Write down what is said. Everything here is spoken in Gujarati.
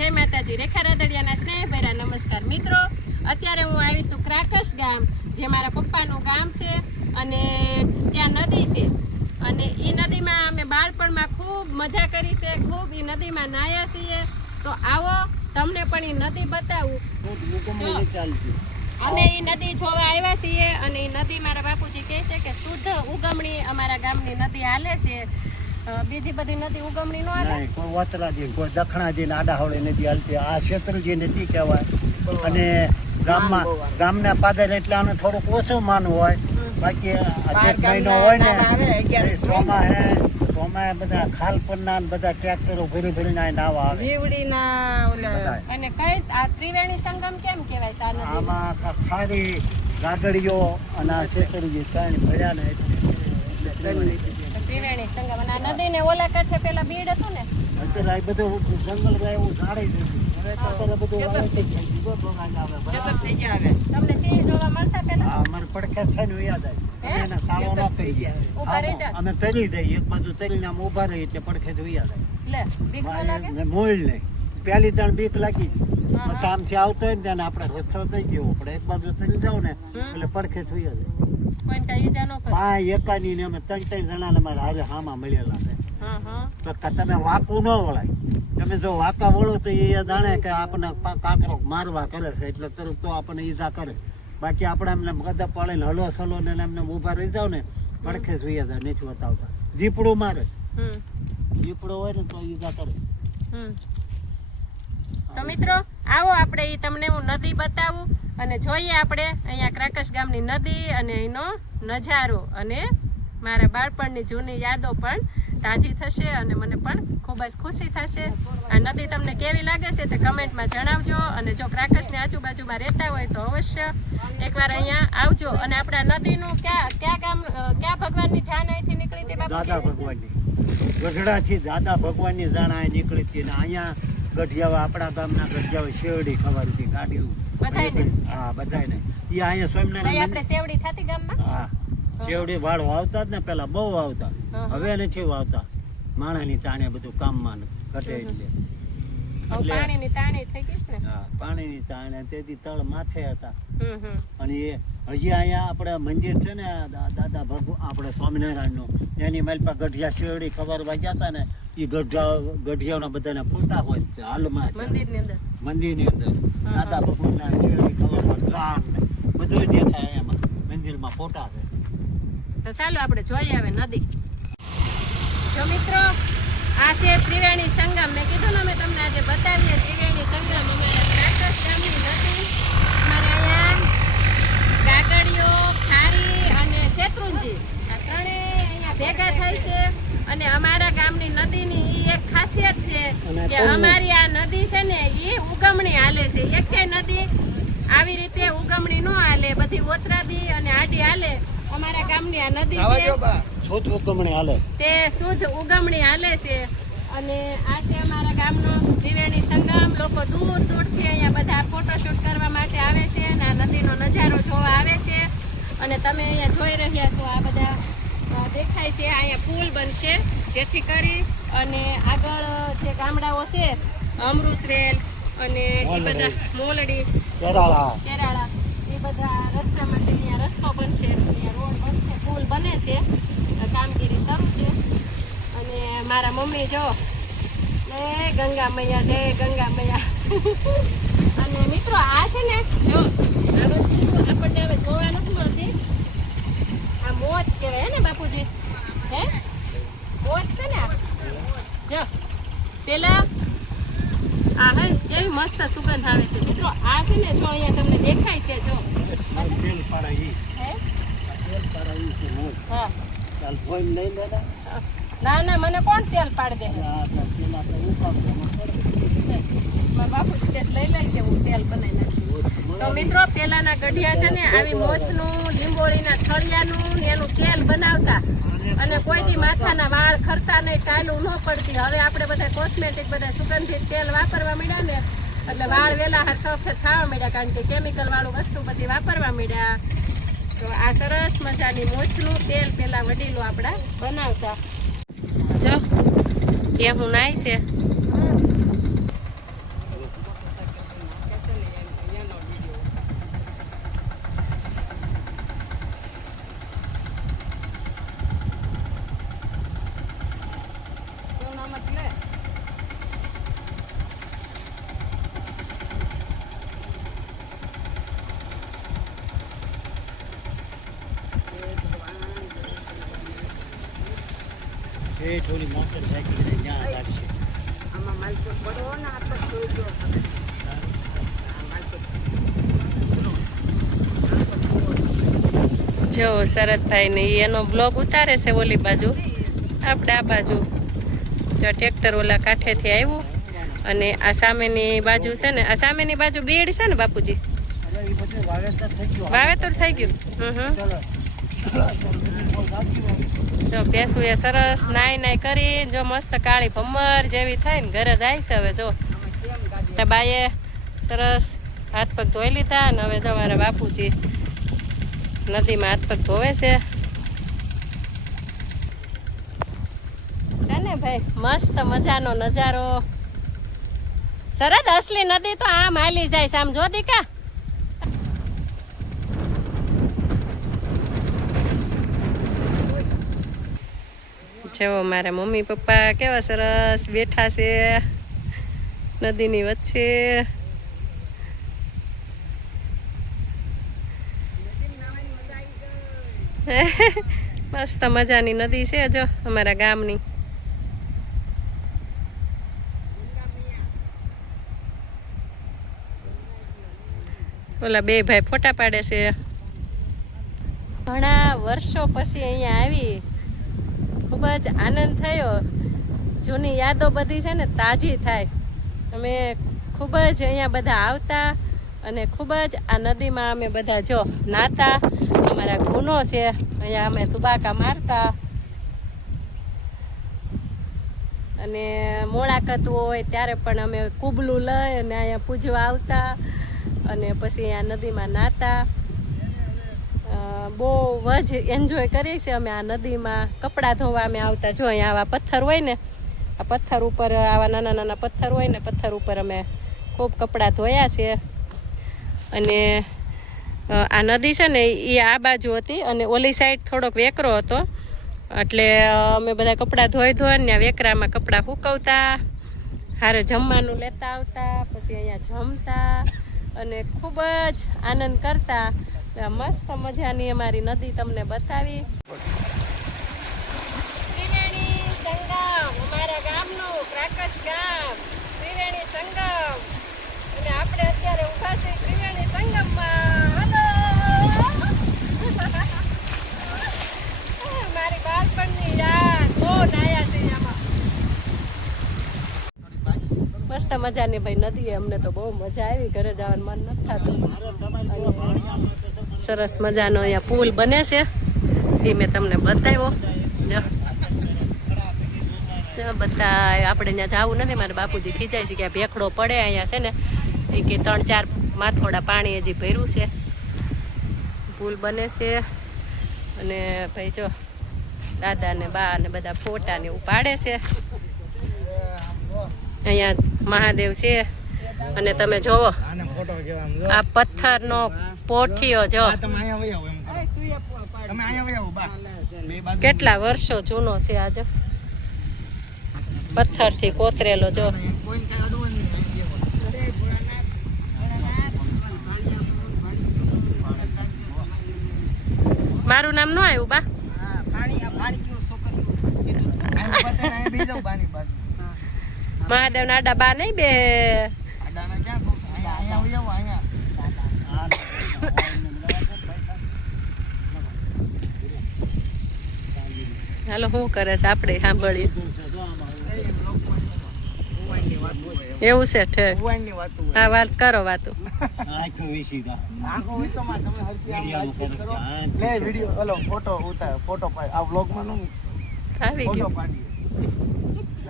જય માતાજી। રેખા રાદડિયાના સ્નેહભર્યા નમસ્કાર મિત્રો। અત્યારે હું આવી છું ક્રાકસ ગામ, જે મારા પપ્પાનું ગામ છે અને ત્યાં નદી છે અને એ નદીમાં અમે બાળપણમાં ખૂબ મજા કરી છે, ખૂબ એ નદીમાં નાહ્યા છીએ। તો આવો તમને પણ એ નદી બતાવું। અમે એ નદી જોવા આવ્યા છીએ અને એ નદી મારા બાપુજી કહે છે કે શુદ્ધ ઉગમણી અમારા ગામની નદી હાલે છે। બીજી બધી નદી ઉગમણી નો હાલે, કોઈ વતરાજી કોઈ દખણાજી આડાહોળી નદી હાલતી, આ શેત્રુજી નદી કહેવાય। અને ગામના પાદર એટલે આનું થોડુંક ઓછું માનવું હોય, બાકી જેઠ મહિનો હોય ને સોમાએ બધા ખાલ પરના બધા ટ્રેક્ટરો ભરી નાવા આવે। અને કઈ આ ત્રિવેણી સંગમ કેમ કહેવાય છે આ નદી? આમાં ખારી ગાગડીઓ અને આ શેત્રુજી ત્રણ ભર્યા ને ત્રિવેણી સંગમ। અને આ નદી ને ઓલા કાંઠે પેલા બીડ હતું ને, અત્યારે આ બધું જંગલ એવું ઝાડી તમને સિંહ જોવા મળતા પેલા? અમારે પડખે થઈને યાદ આવે એને સાળો ન કરી ગયા, અમે તરી જઈએ એક બાજુ તરીને આમ ઉભા રહી એટલે પડખે જ યાદ આવે। મૂળ નહીં, પહેલી ત્રણ બીક લાગી હતી, પછી આમથી આવતો હોય ને ત્યાં આપણે રસ્તો થઈ ગયો પડે, એક બાજુ તરી જાવ ને એટલે પડખે જ યાદ આવે। એકાની ને અમે ત્રણ જણા મારા હારે હામાં મળેલા છે। તો તમે વાંકું ન વળાય, તમે જો વાંકા વળો તો એ જાણે કે આપણને કાકરો મારવા કરે છે એટલે તરત તો આપણને ઈજા કરે, બાકી આપણે એમને ગદા પાડીને હલો સલો ને એમને ઊભા રહી જાવ ને પડખે જ ઈજા નથી બતાવતા। દીપડું મારે, દીપડો હોય ને તો ઈજા કરે। તો મિત્રો આવો આપણે ઈ તમને હું નદી બતાવું અને જોઈએ આપણે અહીંયા ક્રાકસ ગામની નદી અને એનો નજારો, અને મારા બાળપણની જૂની યાદો પણ તાજી થશે અને મને પણ ખૂબ જ ખુશી થશે। આ નદી તમને કેવી લાગે છે તે કમેન્ટમાં જણાવજો, અને જો ક્રાકસની આજુબાજુમાં રહેતા હોય તો અવશ્ય એકવાર અહીંયા આવજો। અને આપણા નદીનું કયા ભગવાનની જાન અહીંથી નીકળી હતી બાપુ? દાદા ભગવાનની, ગઢડાથી દાદા ભગવાનની જાન અહીં નીકળી હતી ને અહીંયા ગઢિયાવા આપણા ગામના ગઢિયાવા શેરડી ખવારી હતી ગાડીઓ બધાને। હા બધાને એ અહીંયા સ્વામિનારાયણ આપણે સેવડી થતી ગામમાં? હા શેવડી વાળ વાવતા જ ને પેલા બહુ વાવતા, હવે નથી વાવતા, માણસની ચાણે બધું કામમાં ઘટે એટલે પાણીની તાણી થઈ ગઈ છે ને? હા પાણીની ચાણે, તેથી તળ માથે હતા। અને એ હજી અહીંયા આપણે મંદિર છે ને દાદા આપણે સ્વામિનારાયણનું, એની માલપા ગઢિયા શેરડી ખવારવા ગયા હતા ને, એ ગઢિયાઓના બધાના ફોટા હોય છે હાલમાં મંદિરની અંદર દાદા ભગવાનના શેરડી ખવારવા ત્રાણ ને બધું દેખાય એમાં મંદિરમાં ફોટા છે। તો ચાલો આપણે જોઈએ હવે નદી। જો મિત્રો આ છે ત્રિવેણી સંગમ, મેં કીધું ને અમે તમને આજે બતાવીએ ત્રિવેણી સંગમ, અમારા ક્રાકસ ગામની નદી। અમારે અહીંયા ગાગડીઓ, ખારી અને શેત્રુંજી આ ત્રણેય અહીંયા ભેગા થાય છે। અને અમારા ગામની નદીની એ એક ખાસિયત છે કે અમારી આ નદી છે ને એ ઉગમણી હાલે છે। એકે નદી આવી રીતે ઉગમણી નો હાલે, બધી ઓતરાદી અને આડી હાલે। અમારા ગામની આ નદી છે શુદ્ધ ઉગમણી હાલે, તે શુદ્ધ ઉગમણી હાલે છે। અને આ છે અમારા ગામનો ત્રિવેણી સંગમ। લોકો દૂર દૂરથી અહીંયા બધા ફોટોશૂટ કરવા માટે આવે છે અને આ નદીનો નજારો જોવા આવે છે। અને તમે અહીંયા જોઈ રહ્યા છો આ બધા દેખાય છે, અહીંયા પુલ બનશે જેથી કરી અને આગળ જે ગામડાઓ છે અમૃતરેલ અને એ બધા મોલડી, કેરાળા, એ બધા રસ્તા માટે અહીંયા રસ્તો બનશે, અહીંયા રોડ બનશે, પુલ બને છે, કામગીરી શરૂ છે। અને મારા મમ્મી જો એ ગંગા મૈયા, જય ગંગા મૈયા। અને મિત્રો આ છે ને જો આ વસ્તુ આપણને હવે જોવા નથી મળતી, આ મોજ કહેવાય ને બાપુજી, હે મોજ છે ને? જો પેલા આ હે કેવી મસ્ત સુગંધ આવે છે મિત્રો। આ છે ને જો અહીંયા તમને દેખાય છે, જો ના ના મને કોણ તેલ પાડી દે? બાપુ લઈ કે હું તેલ બનાવી નાખું। તો મિત્રો પેલાના ગઢિયા છે ને આવી મોથનું, લીંબોળીના થળિયાનું એનું તેલ બનાવતા, અને કોઈથી માથાના વાળ ખરતા નહીં, ટાયલું ન પડતી। હવે આપણે બધા કોસ્મેટિક બધા સુગંધિત તેલ વાપરવા માંડ્યા ને એટલે વાળ વેલા હાર સફેદ થવા માંડ્યા, કારણ કે કેમિકલ વાળું વસ્તુ બધી વાપરવા માંડ્યા। તો આ સરસ મજાની મોથનું તેલ પેલા વડીલો આપણા બનાવતા। જો એ હું નાઈ છે એ થોડી મોટરસાઇકલ લઈને ત્યાં રાખશે. જો શરદભાઈ ને એનો બ્લોગ ઉતારે છે ઓલી બાજુ, આપણે આ બાજુ જો ટ્રેક્ટર ઓલા કાંઠેથી આવ્યું અને આ સામેની બાજુ છે ને, આ સામેની બાજુ બીડ છે ને બાપુજી, હવે એ બધું વાવેતર થઈ ગયું. વાવેતર થઈ ગયું. જો ભેંસું એ સરસ નાઈ કરી, જો મસ્ત કાળી ભમર જેવી થાય ને ઘરે જાય છે. હવે જો બાએ સરસ હાથ પગ ધોઈ લીધા અને હવે જો મારા બાપુજી નદીમાં હાથ પગ ધોવે છે ને ભાઈ. મસ્ત મજાનો નજારો. સરસ અસલી નદી તો આમ હાલી જાય છે, આમ જો દીકા. જેવો મારા મમ્મી પપ્પા કેવા સરસ બેઠા છે નદીની વચ્ચે. મસ્ત મજાની નદી છે જો અમારા ગામની. ઓલા બે ભાઈ ફોટા પાડે છે. ઘણા વર્ષો પછી અહીંયા આવી, ખૂબ જ આનંદ થયો. જૂની યાદો બધી છે ને તાજી થાય. અમે ખૂબ જ અહીંયા બધા આવતા અને ખૂબ જ આ નદીમાં અમે બધા જો નાતા. અમારા ગુનો છે, અહીંયા અમે તુબાકા મારતા અને મોળાકત હોય ત્યારે પણ અમે કુબલું લઈ અને અહીંયા પૂજવા આવતા અને પછી અહીંયા નદીમાં નાતા. બહુ જ એન્જોય કરીએ છીએ અમે આ નદીમાં. કપડાં ધોવા અમે આવતા. જો અહીંયા આવા પથ્થર હોય ને, આ પથ્થર ઉપર આવા નાના નાના પથ્થર હોય ને, પથ્થર ઉપર અમે ખૂબ કપડાં ધોયા છે. અને આ નદી છે ને એ આ બાજુ હતી અને ઓલી સાઈડ થોડોક વેકરો હતો, એટલે અમે બધા કપડાં ધોઈ ને વેકરામાં કપડાં સૂકવતા, હારે જમવાનું લેતા આવતા, પછી અહીંયા જમતા અને ખૂબ જ આનંદ કરતા. મસ્ત મજાની અમારી નદી તમને બતાવી. ત્રિવેણી સંગમ અમારા ગામનું પ્રાકશ ગામ, ત્રિવેણી સંગમ. અને આપણે અત્યારે ઊભા છે ત્રિવેણી સંગમમાં. મારી બાળપણની યાદ બહુ નાયા છે આમાં. મસ્ત મજાની ભાઈ નદી, અમને તો બહુ મજા આવી. ઘરે જવાનું મન નથી થતું. સરસ મજાનો અહીંયા પુલ બને છે, એ મેં તમને બતાવ્યો. બધા આપણે ત્યાં જવું નથી. મારા બાપુજી ખીચાય છે કે આ ભેખડો પડે અહીંયા છે ને, એ કે 3-4 માથોડા પાણી હજી ભર્યું છે. પુલ બને છે અને ભાઈ જો દાદા ને બા ને બધા ફોટા ને એવું પાડે છે. અહીંયા મહાદેવ છે અને તમે જોવો આ પથ્થરનો પોઠિયો જો કેટલા વર્ષો જૂનો છે. આજે પથ્થરથી કોતરેલો જો. મારું નામ ન આવ્યું બા. મહાદેવ ના આડા બા નહીં બે. હાલો શું કરે છે આપણે સાંભળીએ. એવું છે ઠેક. હા વાત કરો વાતો. આવી ગયું.